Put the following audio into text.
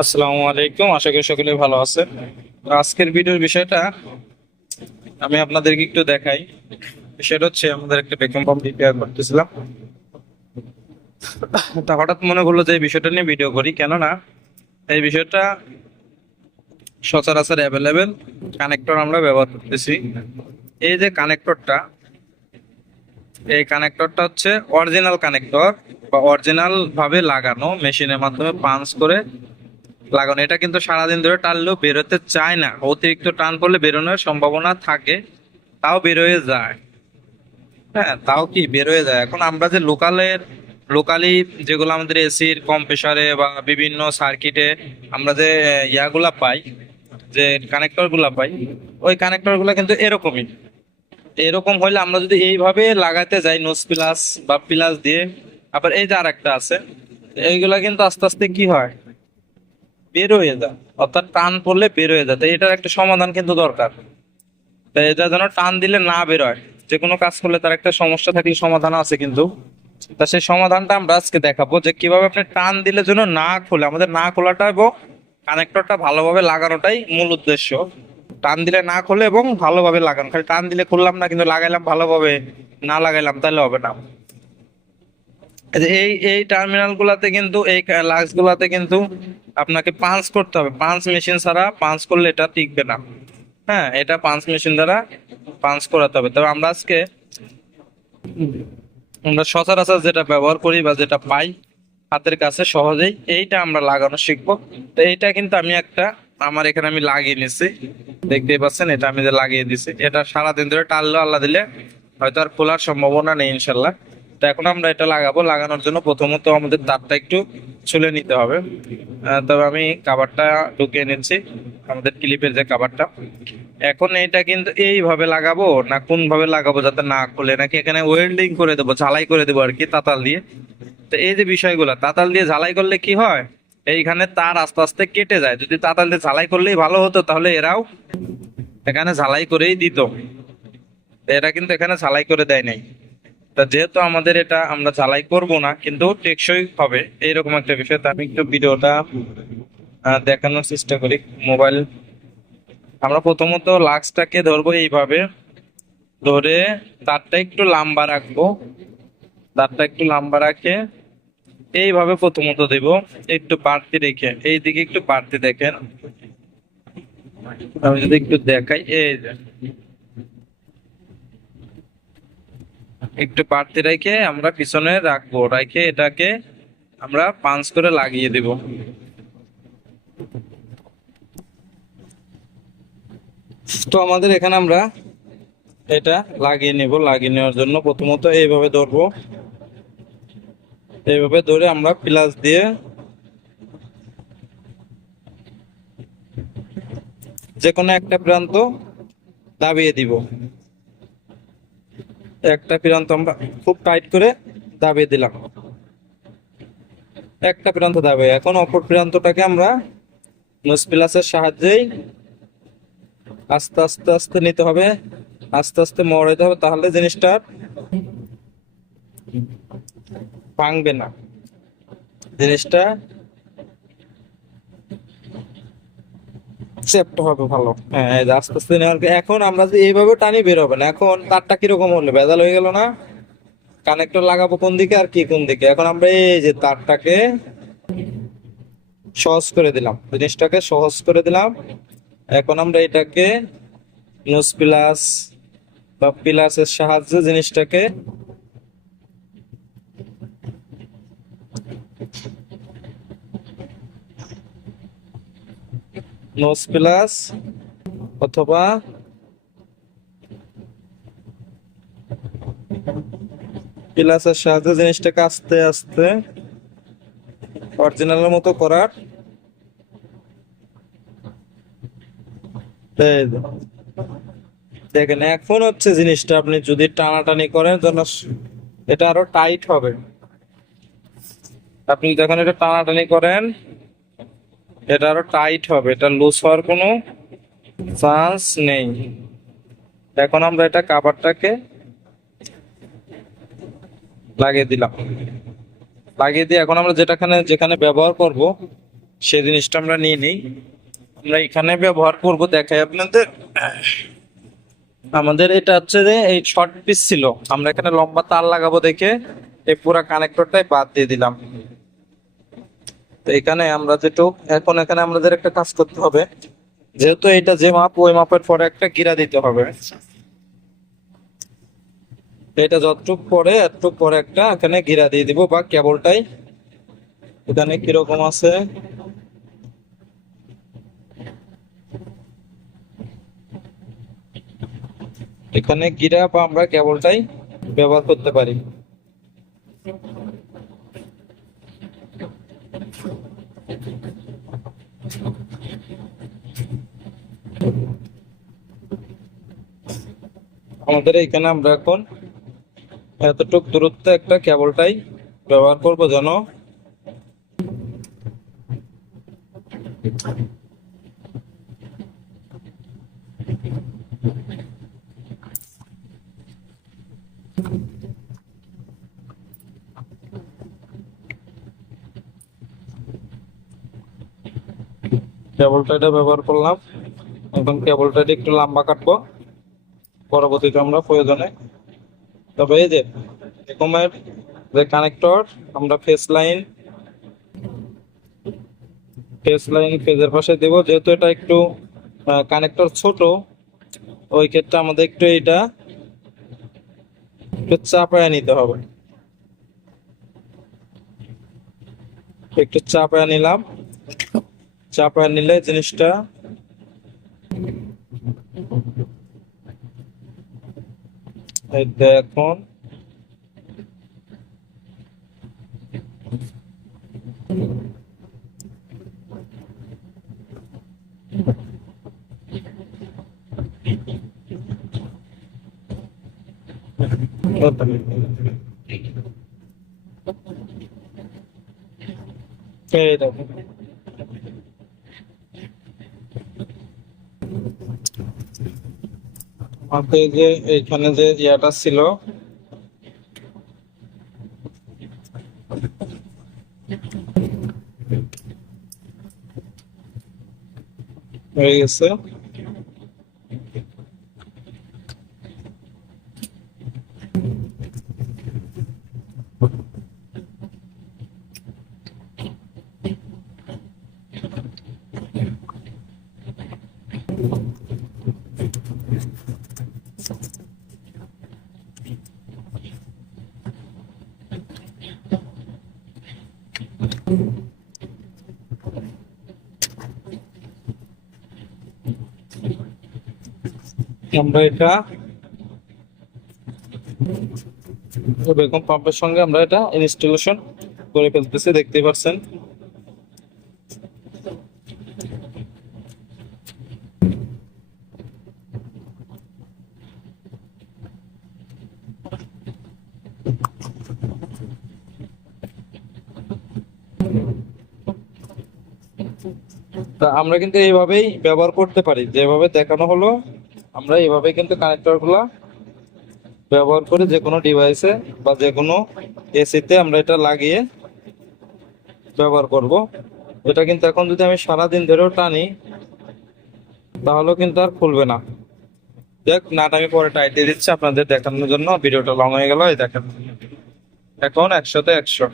আসসালামু আলাইকুম, আশা করি সকলে ভালো আছেন। আজকের ভিডিওর বিষয়টা আমি আপনাদেরকে একটু দেখাই। বিষয়টা হচ্ছে আমাদের একটা ভ্যাকুয়াম পাম্প রিপেয়ার করতেছিলাম। তা হঠাৎ মনে করলো যে এই বিষয়টা নিয়ে ভিডিও করি, কেননা এই বিষয়টা সচরাচর অ্যাভেলেবেল কানেক্টর আমরা ব্যবহার করতেছি। এই যে কানেক্টরটা, এই কানেক্টরটা হচ্ছে অরিজিনাল কানেক্টর বা অরিজিনাল ভাবে লাগানো, মেশিনের মাধ্যমে পাঞ্চ করে লাগানো। এটা কিন্তু সারাদিন ধরে টানলেও বেরোতে চায় না, অতিরিক্ত টান পড়লে বেরোনোর সম্ভাবনা থাকে, তাও বেরোয় যায়। হ্যাঁ, তাও কি বেরোয় যায়। এখন আমরা যে লোকালি যেগুলো আমাদের এসির কম্প্রেসারে বা বিভিন্ন সার্কিটে আমরা যে ইয়াগুলা পাই, যে কানেক্টর গুলা পাই, ওই কানেক্টর গুলা কিন্তু এরকমই। এরকম হইলে আমরা যদি এইভাবে লাগাতে যাই নোজ প্লাস বা প্লাস দিয়ে, আবার এই যে আরেকটা আছে, এইগুলা কিন্তু আস্তে আস্তে কি হয়, বের হয়ে যায়। অর্থাৎ টান পড়লে বের হয়ে যায়। তো এটার একটা সমাধান কিন্তু দরকার। তাই এটা যেন টান দিলে না বেরোয়। যে কোনো কাজ করলে তার একটা সমস্যা থাকলে সমাধান আছে কিন্তু। তা সেই সমাধানটা আমরা আজকে দেখাবো যে কিভাবে আপনি টান দিলে যেন না খোলে। আমাদের না খোলাটা এবং কানেক্টরটা ভালোভাবে লাগানোটাই মূল উদ্দেশ্য। টান দিলে না খোলে এবং ভালোভাবে লাগানো। খালি টান দিলে খুললাম না, কিন্তু লাগাইলাম ভালোভাবে, না লাগাইলাম তাহলে হবে না। এই যে এই এই টার্মিনাল গুলাতে কিন্তু, এই লাক্স গুলাতে কিন্তু আপনাকে পাঞ্চ করতে হবে। পাঞ্চ মেশিন ছাড়া পাঞ্চ করলে এটা টিকবে না। হ্যাঁ, এটা পাঞ্চ মেশিন দ্বারা পাঞ্চ করাতে হবে। তবে আমরা সচরাচর যেটা ব্যবহার করি বা যেটা পাই হাতের কাছে সহজেই, এইটা আমরা লাগানো শিখবো। তো এইটা কিন্তু আমার এখানে আমি লাগিয়ে নিছি, দেখতেই পাচ্ছেন। এটা আমি যে লাগিয়ে দিছি, এটা সারাদিন ধরে টানলো আল্লাহ দিলে হয়তো আর খোলার সম্ভাবনা নেই ইনশাল্লাহ। তো এখন আমরা এটা লাগাবো। লাগানোর জন্য প্রথমত আমাদের তারটা একটু ছুলে নিতে হবে। তবে আমি কাভারটা ঢুকিয়ে নিচ্ছি, আমাদের ক্লিপের যে কাভারটা। এখন এটা কিন্তু এইভাবে লাগাবো না কোন ভাবে লাগাবো যাতে না খুলে, নাকি এখানে ওয়েল্ডিং করে দেবো, ঝালাই করে দেবো আর কি, তাতাল দিয়ে। তো এই যে বিষয়গুলো, তাতাল দিয়ে ঝালাই করলে কি হয়, এইখানে তার আস্তে আস্তে কেটে যায়। যদি তাতাল দিয়ে ঝালাই করলেই ভালো হতো, তাহলে এরাও এখানে ঝালাই করেই দিত। তো এরা কিন্তু এখানে ঝালাই করে দেয় নাই। তা যেহেতু আমাদের এটা আমরা ঝালাই করব না, কিন্তু টেকসই হবে এইরকম একটা বিষয়। তা আমি একটু ভিডিওটা দেখানোর চেষ্টা করি। মোবাইল, আমরা প্রথমত লাক্সটাকে ধরবো এইভাবে, ধরে তারটা একটু লম্বা রাখবো। তারটা একটু লম্বা রাখে এইভাবে প্রথমত দেব, একটু বাড়তি রেখে, এই দিকে একটু বাড়তি দেখেন। আমি যদি একটু দেখাই, এই যে একটু বাড়তি রেখে আমরা পিছনে রাখবো, রেখে এটাকে আমরা পাঞ্চ করে লাগিয়ে দেব। তো আমাদের এখানে আমরা এটা লাগিয়ে নেব। লাগিয়ে নেওয়ার জন্য প্রথমত এইভাবে ধরবো, এইভাবে ধরে আমরা প্লাস দিয়ে যে কোনো একটা প্রান্ত দাবিয়ে দিব। একটা প্রান্ত আমরা খুব টাইট করে দাবিয়ে দিলাম, একটা প্রান্ত দাবে। এখন অপর প্রান্তটাকে আমরা নোজ প্লাসের সাহায্যেই আস্তে আস্তে আস্তে নিতে হবে, আস্তে আস্তে মরাইতে হবে, তাহলে জিনিসটা ভাঙবে না। জিনিসটা সেপ্ট হবে ভালো। হ্যাঁ, এই যে আস্তে আস্তে নেওয়ার এখন আমরা যে এইভাবে টানি বের হবে না। এখন তারটা কিরকম হলো, ভেজাল হয়ে গেল না? কানেক্টর লাগাবো কোন দিকে আর কি কোন দিকে। এখন আমরা এই যে তারটাকে সহজ করে দিলাম, জিনিসটাকে সহজ করে দিলাম। এখন আমরা এটাকে নোজ প্লাস বা প্লাসের সাহায্যে জিনিসটাকে নোজ প্লাস অথবা প্লাসের সাহায্যে জিনিসটাকে আস্তে আস্তে অরিজিনালের মতো করার, এই যে দেখেন এখন হচ্ছে জিনিসটা আপনি যদি টানাটানি করেন যেন এটা আরো টাইট হবে। আপনি যখন এটা টানাটানি করেন এটা আরো টাইট হবে, এটা লুজ হওয়ার কোনো চান্স নেই। এখন আমরা এটা কাভারটাকে লাগিয়ে দিলাম। লাগিয়ে দিয়ে এখন আমরা যেখানে ব্যবহার করব সেই জিনিসটা আমরা নিয়ে নিই। আমরা এখানে ব্যবহার করব, দেখাই আপনাদের। আমাদের এটা হচ্ছে যে এই শর্ট পিস ছিল, আমরা এখানে লম্বা তার লাগাবো দেখে এই পুরো কানেক্টরটাই বাদ দিয়ে দিলাম। তো এখানে আমরা এখন এখানে আমাদের একটা কাজ করতে হবে, যেহেতু এটা যে মাপ ওই মাপের পরে একটা গিরা দিতে হবে। এটা যতটুকু পরে এতটুকু পরে একটা এখানে গিরা দিয়ে দিব, বা কেবলটাই এখানে কিরকম আছে এখানে গিরা বা আমরা কেবলটাই ব্যবহার করতে পারি। আমাদের এখানে আমরা এখন এতটুক দূরত্বে একটা কেবলটাই ব্যবহার করব, যেন কেবলটা এটা ব্যবহার করলাম। এখন কেবলটা একটু লম্বা কাটবো পরবর্তীতে আমরা প্রয়োজনে। তবে এই যে এরকমের যে কানেক্টর, আমরা ফেজের পাশে দেব, যেহেতু এটা একটু কানেক্টর ছোট, ওই ক্ষেত্রে আমাদের একটু এটা একটু চাপায় নিতে হবে। একটু চাপায় নিলাম, চাপায় নিলে জিনিসটা এই দেখুন এই দেখুন আমাদের যে এইখানে যে ইয়াটা ছিল হয়ে গেছে। আমরা এটা বেগম পাম্পের সঙ্গে আমরা এটা ইনস্টলেশন করে ফেলতেছি, দেখতেই পাচ্ছেন। তা আমরা কিন্তু এইভাবেই ব্যবহার করতে পারি, যেভাবে দেখানো হলো আমরা এইভাবে কিন্তু কানেক্টর গুলা ব্যবহার করে যে কোনো ডিভাইসে বা যে কোনো এসিতে আমরা এটা লাগিয়ে ব্যবহার করব। এটা কিন্তু এখন যদি আমি সারাদিন ধরেও টানি তাহলেও কিন্তু আর খুলবে না। দেখ নাট আমি পরে টাইট দিয়ে দিচ্ছি আপনাদের দেখানোর জন্য, ভিডিওটা লং হয়ে গেল। এই দেখেন এখন 100-তে 100।